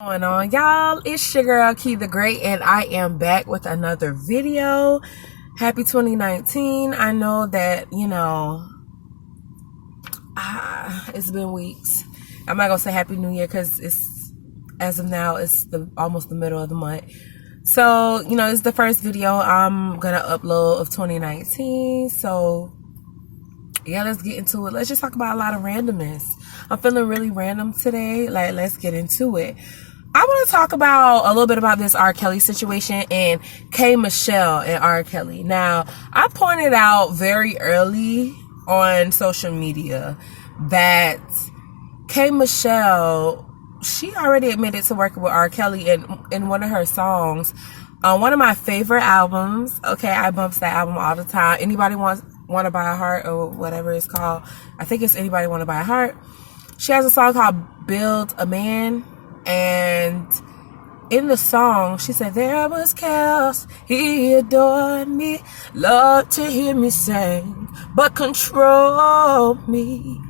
Going on, y'all? It's your girl Key the Great, and I am back with another video. Happy 2019. I know that it's been weeks. I'm not gonna say Happy New Year because it's, as of now, it's almost the middle of the month. So it's the first video I'm gonna upload of 2019. So yeah, let's get into it. Let's just talk about a lot of randomness. I'm feeling really random today. Like, let's get into it. I want to talk about a little bit about this R. Kelly situation and K. Michelle and R. Kelly. Now, I pointed out very early on social media that K. Michelle, she already admitted to working with R. Kelly in one of her songs on one of my favorite albums. Okay, I bumps that album all the time. Anybody want to buy a heart or whatever it's called? I think it's Anybody Want to Buy a Heart. She has a song called Build a Man. And in the song, she said, there was chaos, he adored me, loved to hear me sing, but control me.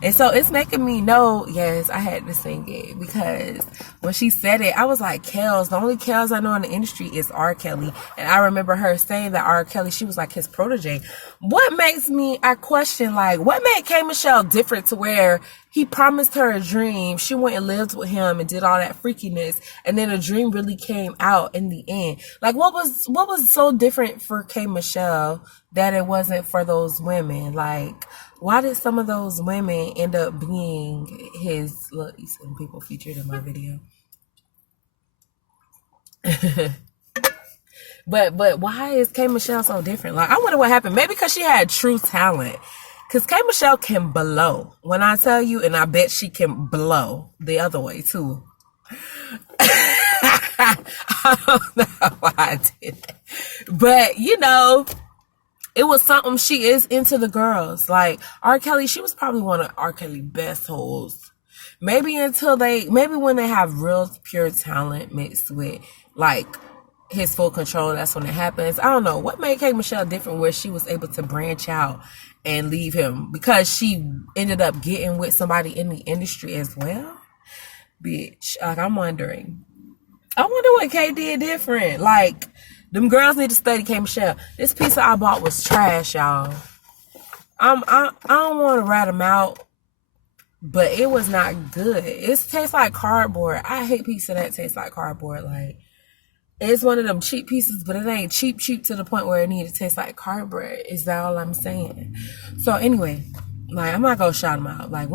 And so it's making me know, yes, I had to sing it, because when she said it, I was like, Kels, the only Kels I know in the industry is R. Kelly. And I remember her saying that R. Kelly, she was like his protege. What makes me, I question, like, what made K. Michelle different to where he promised her a dream, she went and lived with him and did all that freakiness, and then a dream really came out in the end? Like, what was so different for K. Michelle that it wasn't for those women? Like, why did some of those women end up being his? Look, some people featured in my video. But why is K. Michelle so different? Like, I wonder what happened. Maybe because she had true talent. Because K. Michelle can blow. When I tell you, and I bet she can blow the other way too. I don't know why I did that. But, it was something. She is into the girls. Like, R. Kelly, she was probably one of R. Kelly's best hoes. Maybe when they have real pure talent mixed with, like, his full control, that's when it happens. I don't know. What made K. Michelle different where she was able to branch out and leave him? Because she ended up getting with somebody in the industry as well? Bitch, like, I'm wondering. I wonder what K did different. Like, them girls need to study K. Michelle. This pizza I bought was trash, y'all. I don't want to rat them out, but it was not good. It tastes like cardboard. I hate pizza that tastes like cardboard. Like, it's one of them cheap pieces, but it ain't cheap to the point where it need to taste like cardboard. Is that all I'm saying? So anyway, like, I'm not gonna shout them out. Like,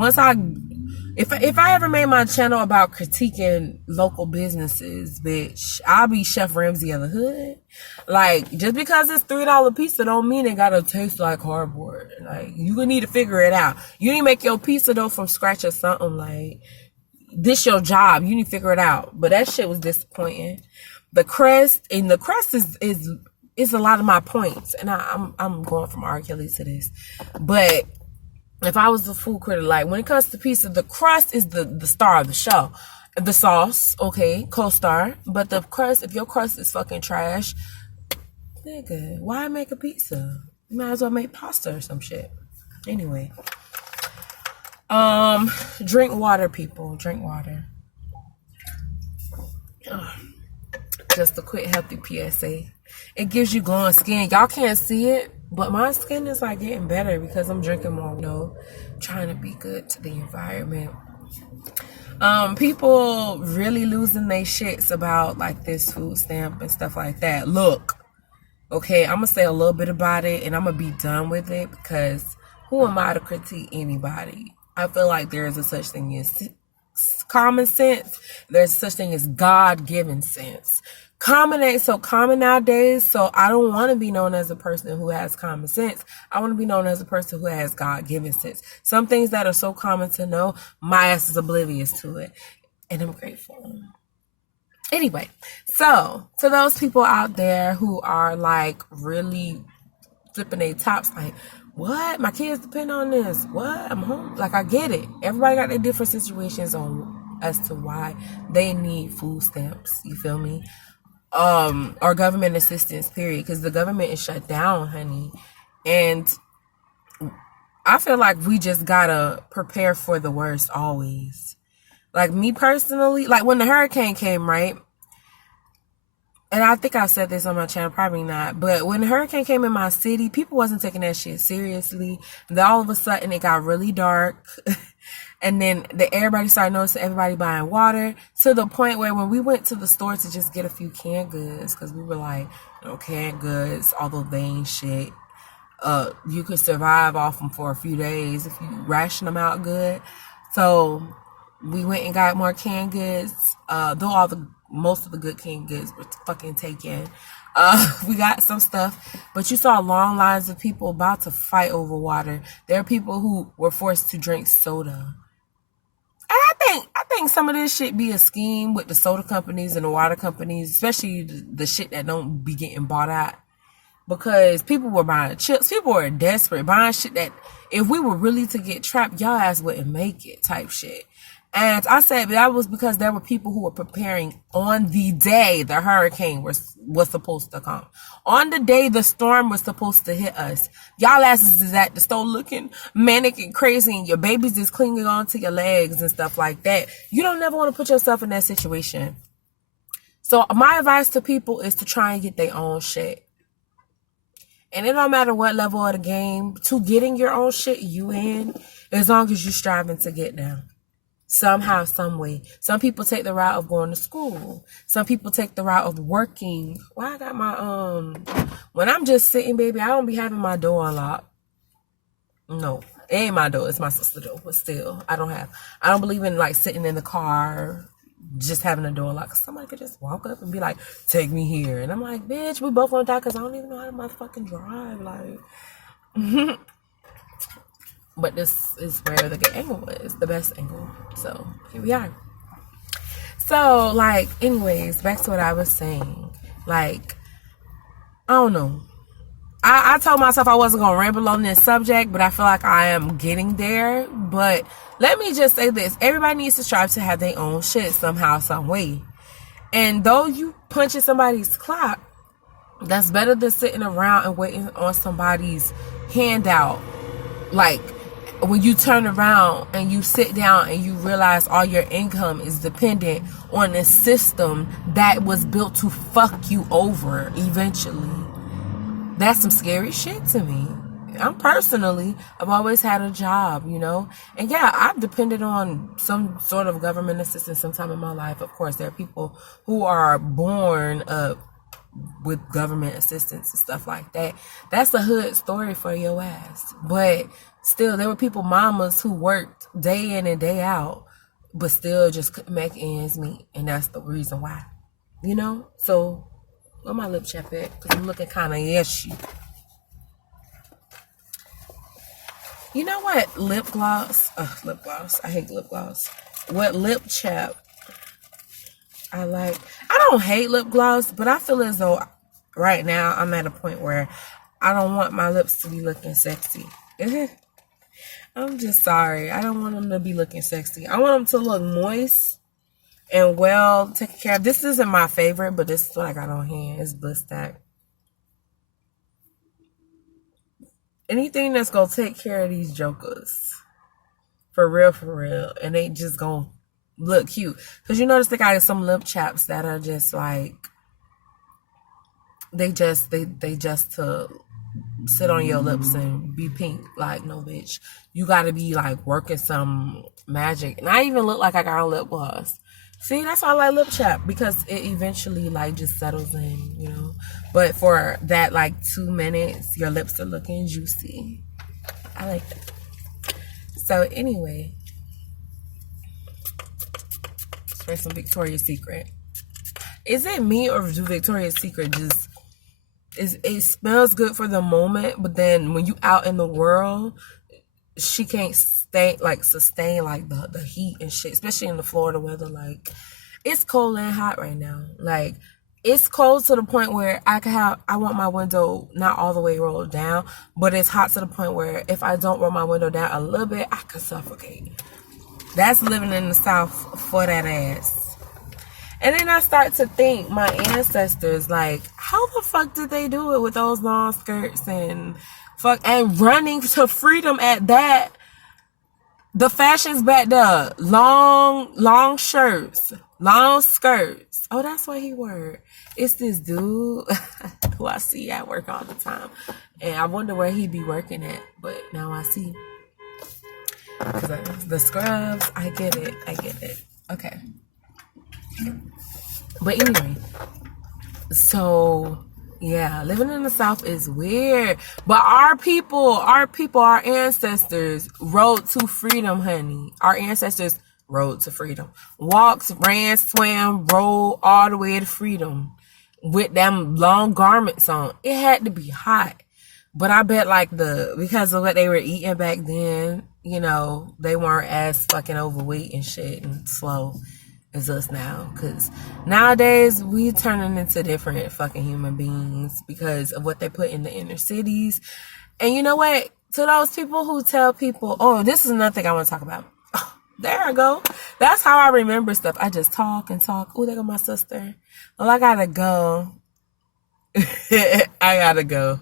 if I ever made my channel about critiquing local businesses, bitch, I'll be Chef Ramsay of the hood. Like, just because it's $3 pizza don't mean it gotta taste like cardboard. Like, you need to figure it out. You need to make your pizza dough from scratch or something. Like, this your job. You need to figure it out. But that shit was disappointing. The crust is a lot of my points, and I'm going from R. Kelly to this. But if I was the food critic, like, when it comes to pizza, the crust is the star of the show. The sauce, okay, co-star. But the crust, if your crust is fucking trash, nigga, why make a pizza? You might as well make pasta or some shit. Anyway. Drink water, people. Drink water. Just a quick healthy PSA. It gives you glowing skin. Y'all can't see it, but my skin is like getting better because I'm drinking more, trying to be good to the environment. People really losing their shits about, like, this food stamp and stuff like that. Look, okay, I'm gonna say a little bit about it and I'm gonna be done with it, because who am I to critique anybody? I feel like there is a such thing as common sense. There's such thing as God-given sense. Common ain't so common nowadays, so I don't want to be known as a person who has common sense. I want to be known as a person who has God-given sense. Some things that are so common to know, my ass is oblivious to it, and I'm grateful. Anyway, so to those people out there who are, like, really flipping their tops, like, what? My kids depend on this. What? I'm home. Like, I get it. Everybody got their different situations on as to why they need food stamps. You feel me? Or government assistance, period. Because the government is shut down, honey. And I feel like we just gotta prepare for the worst always. Like me personally, like when the hurricane came, right? And I think I said this on my channel, probably not. But when the hurricane came in my city, people wasn't taking that shit seriously. And then all of a sudden it got really dark. And then everybody started noticing everybody buying water, to the point where when we went to the store to just get a few canned goods, because we were like, canned goods, although they ain't shit, you could survive off them for a few days if you ration them out good. So we went and got more canned goods, though most of the good canned goods were fucking taken. We got some stuff, but you saw long lines of people about to fight over water. There are people who were forced to drink soda. And I think some of this shit be a scheme with the soda companies and the water companies, especially the shit that don't be getting bought out. Because people were buying chips. People were desperate, buying shit that if we were really to get trapped, y'all ass wouldn't make it type shit. And I said that was because there were people who were preparing on the day the hurricane was supposed to come. On the day the storm was supposed to hit us. Y'all asses is at the store looking manic and crazy, and your babies is clinging on to your legs and stuff like that. You don't never want to put yourself in that situation. So my advice to people is to try and get their own shit. And it don't matter what level of the game, to getting your own shit, you in, as long as you're striving to get down. Somehow, some way. Some people take the route of going to school. Some people take the route of working. Well, I got my, when I'm just sitting, baby, I don't be having my door unlocked. No, it ain't my door. It's my sister's door. But still, I don't believe in like sitting in the car, just having a door unlocked. Cause somebody could just walk up and be like, take me here. And I'm like, bitch, we both gonna die because I don't even know how to motherfucking drive. Like, but this is where the good angle is, the best angle. So here we are. So like, anyways, back to what I was saying. Like, I don't know. I told myself I wasn't gonna ramble on this subject, but I feel like I am getting there. But let me just say this: everybody needs to strive to have their own shit somehow, some way. And though you punching somebody's clock, that's better than sitting around and waiting on somebody's handout. Like, when you turn around and you sit down and you realize all your income is dependent on a system that was built to fuck you over eventually. That's some scary shit to me. I've always had a job, and yeah, I've depended on some sort of government assistance sometime in my life. Of course, there are people who are born up with government assistance and stuff like that. That's a hood story for your ass. But still, there were people, mamas, who worked day in and day out, but still just couldn't make ends meet. And that's the reason why, So, where my lip chap at? Because I'm looking kind of yeshy. You know what? Lip gloss. I hate lip gloss. What lip chap I like? I don't hate lip gloss, but I feel as though right now I'm at a point where I don't want my lips to be looking sexy. I'm just sorry. I don't want them to be looking sexy. I want them to look moist and well taken care of. This isn't my favorite, but this is what I got on hand. It's Bliss Stack. Anything that's gonna take care of these jokers. For real. And they just gonna look cute. Because you notice they got some lip chaps that are just like, they just to sit on your lips and be pink. Like, no, bitch. You gotta be like working some magic. And I even look like I got on lip gloss. See, that's why I like lip chap, because it eventually like just settles in, But for that like 2 minutes, your lips are looking juicy. I like that. So anyway, for some Victoria's Secret. Is it me, or do Victoria's Secret just it smells good for the moment, but then when you out in the world, she can't sustain like the heat and shit, especially in the Florida weather. Like, it's cold and hot right now. Like, it's cold to the point where I want my window not all the way rolled down, but it's hot to the point where if I don't roll my window down a little bit, I could suffocate. That's living in the South for that ass. And then I start to think, my ancestors, like, how the fuck did they do it with those long skirts and running to freedom at that? The fashion's back there. Long shirts, long skirts. Oh, that's what he wore. It's this dude who I see at work all the time. And I wonder where he be working at. But now I see. The scrubs, I get it. Okay. But anyway, so yeah, living in the South is weird. But our people, our ancestors rode to freedom, honey. Our ancestors rode to freedom. Walked, ran, swam, rode all the way to freedom with them long garments on. It had to be hot. But I bet because of what they were eating back then, you know, they weren't as fucking overweight and shit and slow as us now. Because nowadays, we turning into different fucking human beings because of what they put in the inner cities. And you know what? To those people who tell people, oh, this is another thing I want to talk about. Oh, there I go. That's how I remember stuff. I just talk and talk. Oh, there go my sister. Well, I gotta go. I gotta go.